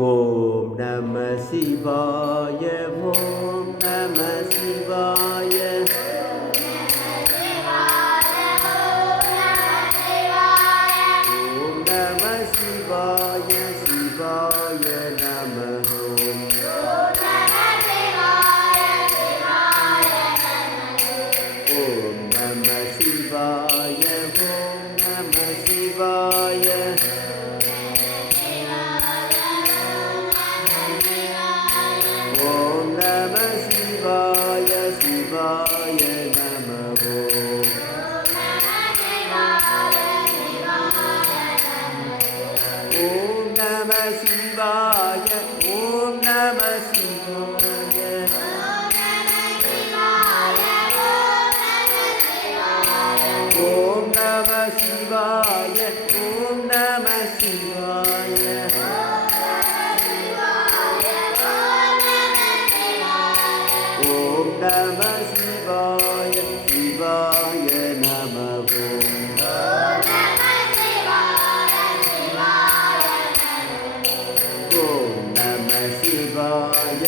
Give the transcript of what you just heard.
ஓம் நம சிவாய ஓம் நம சிவாய ஓம் நம சிவாய சிவாய நம ஓம் ஓம் நம சிவாய ஓம் நம சிவாய ஓம் நம சிவாய சிவாய நம ஓம் ஓம் நம சிவாய ஓம் நம சிவாய ஓம் நம சிவாய ஓம் நம சிவாய ஓம் நம சிவாய சிவாய நம ஓம் நம சிவாய